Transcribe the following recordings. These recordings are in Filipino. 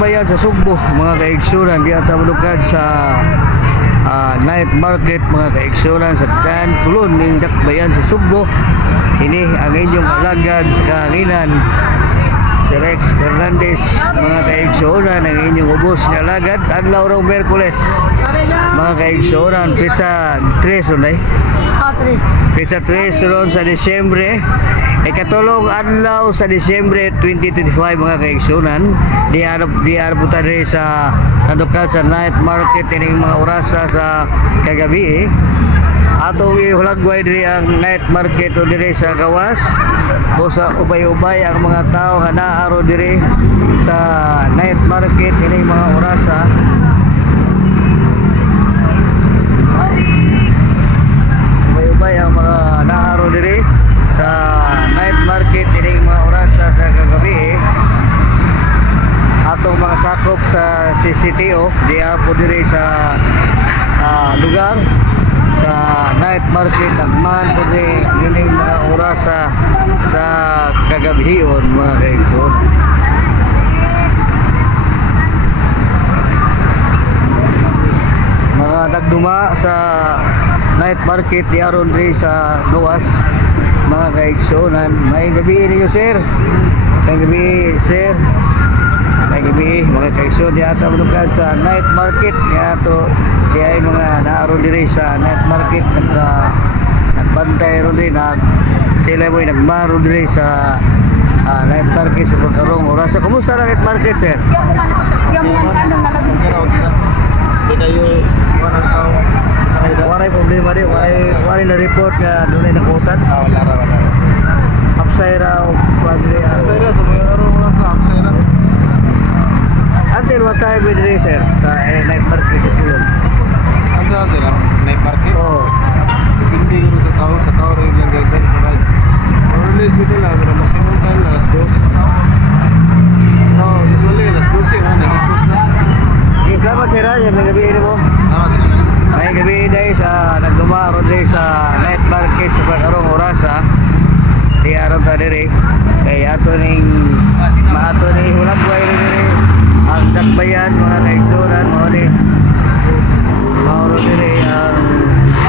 Dakbayan sa Sugbo mga kaigsunan, di ata malukad sa night market mga kaigsunan sa Tulon ning Dakbayan sa Sugbo. Ini ang inyong alagad sa kahanginan si Rex Fernandez mga kaigsunan, ang inyong ubos na alagad adlaw raw Miyerkules mga kaigsunan, pizza 3 unay pizza 3 ron sa Disyembre, ikatulong adlaw sa Disyembre 2025 mga kaigsunan. Di arap rin sa nadukal sa night market ining mga orasa sa kagabi atong ihulagway diri ang night market o diri sa gawas o sa ubay-ubay ang mga tao nga naaro diri sa night market ining mga orasa. Ubay-ubay ang mga naaro diri sa night market ining mga orasa sa kagabi atong mga sakop sa CCTO di po diri sa lugar sa night market nagman po ining mga orasa sa kagabion mga kaigsoon. Mga nagduma sa night market di aron diri sa gawas mga kaigsunan. May gabi ninyo sir, may gabi sir, may gabi mga kaigsunan di ata malukad sa night market niya to di ay mga naaro diri sa night market nagbantay ron din sila mo'y nagmaro diri sa night market sa pagkarong oras. Kumusta na night market sir? Waray problema di, waray na report nga doon ay nakutan. Wala. Upside raw, Upside ra, sa mga araw mga sa upside ra. until what time with diri sir sa night market sa Tulon? Ang sa atin night market? Oo. Hindi ko sa tao rin lang gagawin. Release ko nila, pero maximum time na alas 2. No, usually alas 12 na, nag-post na. Salamat sir, yan may gabi mo. May gabi dahil sa nagdumaro dahil sa night market sa pagkarong orasa di araw ta diri kay ato ning maato ning hulagway diri ang Dakbayan mga kaigsunan mo ni mauro diri ang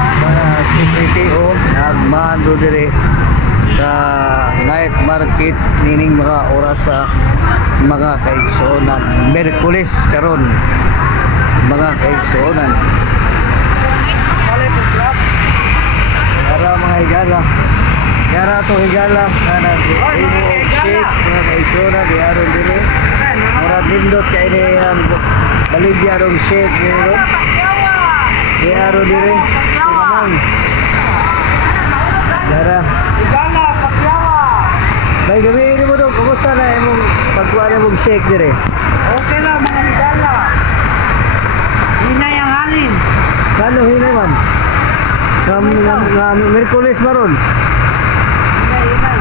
mga CCTO nagmando diri sa night market nining mga orasa mga kaigsunan Miyerkules karon mga kaigsunan. Para mga higala kaya ito higala na nag-shake mga kaigsunan di aron diri murad lindot kaya ini baligya rong shake di aron diri manang kaya may gabi ini mo doon kumusta na imong pagkuha na mong shake diri? Okay lang mga higala. Hinay ang halin. Kano hinay man? Miyerkules maron? Hinay.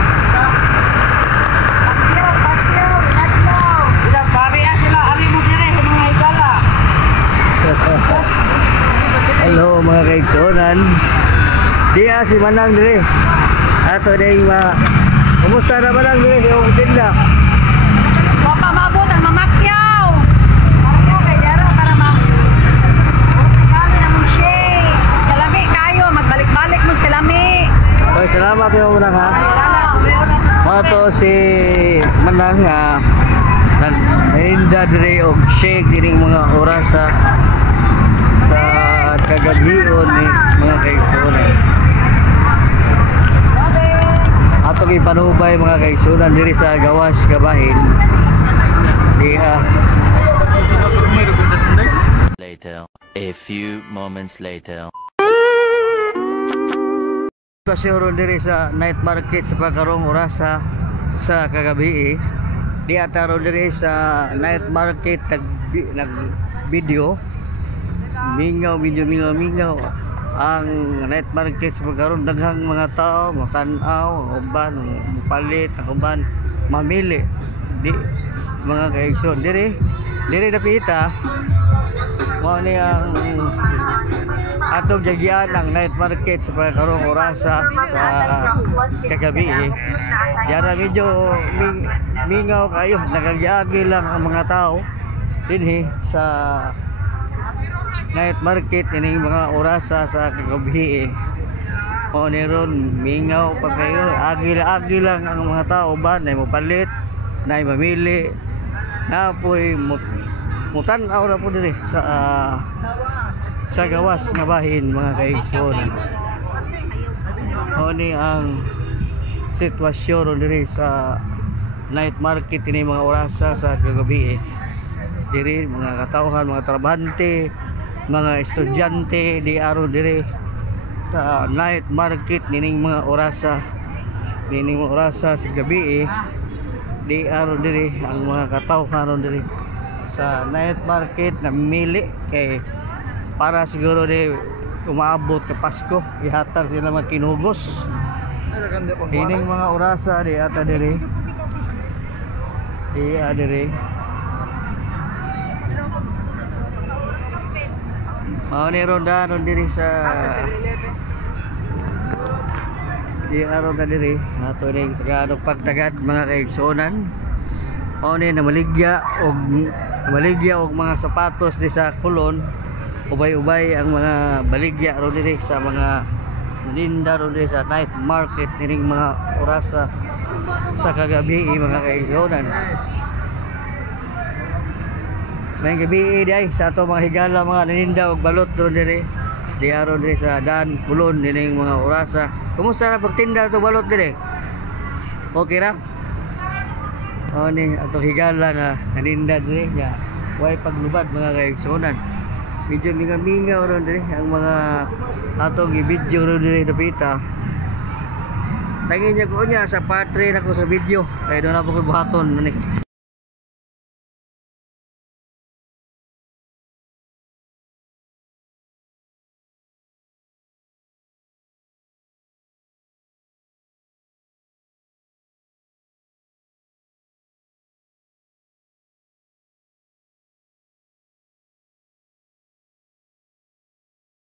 Pakyaw, inatlaw. Ilang pariya sila, halin mo dire, mga higala. Hello mga kaigsunan. Diya si Manang dire. Ato ding kumusta na Manang dire yung tinda? Huwag pa mabot ang mamakyaw. Makyaw kay Dara para kali na mong shake. Kalami kayo, magbalik-balik mo sa kalami. Okay, salamat yung Manang ha. Mga to si Manang nahinda dire og shake dining mga orasa sa kagabion ni mga kaigsunan. Atong ipanubay mga kaigsunan diri sa gawas kabahin. Later, a few moments later. Pasyon diri sa night market sa pagkarong orasa sa kagabi di ataro diri sa night market nag video mingaw ang night market sa pagkaroon daghang mga tao makanaw uban mupalit ang uban mamili di mga kaigsoon diri napita mo ni ang atong jagyan ang night market sa pagkarong orasa sa kagabi Yara medyo mingaw kayo, nagagyagi lang ang mga tao dinhi sa night market ini mga orasa sa kagabi o neron mingaw pa kayo agi lang ang mga tao ba na mopalit na mamili na po'y mutanaw na po diri sa gawas nga bahin mga kaigsoon. O ni ang sitwasyon diri sa night market ini mga orasa sa kagabi diri mga katawhan, mga trabahante, mga estudyante di araw diri sa night market nining mga orasa sa gabi di araw diri ang mga katawhan diri sa night market na mili kay para siguro di umaabot ka Pasko ihatag sila mga kinugos ining mga orasa di ata diri mao ni ronda ron diri sa di araw na diri ato ning tagadog pagtagad mga kaigsuonan mao ni maligya og mga sapatos di sa kulon ubay-ubay ang mga baligya ron diri sa mga ninda ron diri sa night market nining mga orasa sa kagabi mga kaigsuonan. May gabi di ay sa ato mga higala mga naninda og balot ron diri di aron diri sa daan kulon nining mga orasa. Kumusta na pagtinda to balot diri? Okay ra? O ni ato higala nga naninda diri nya way paglubad mga kaigsuonan. Medyo mingaw ron diri ang mga atong i-video ron diri dapita. Tangin niya ko niya sa patre na ko sa video kay doon na po ko buhaton ni.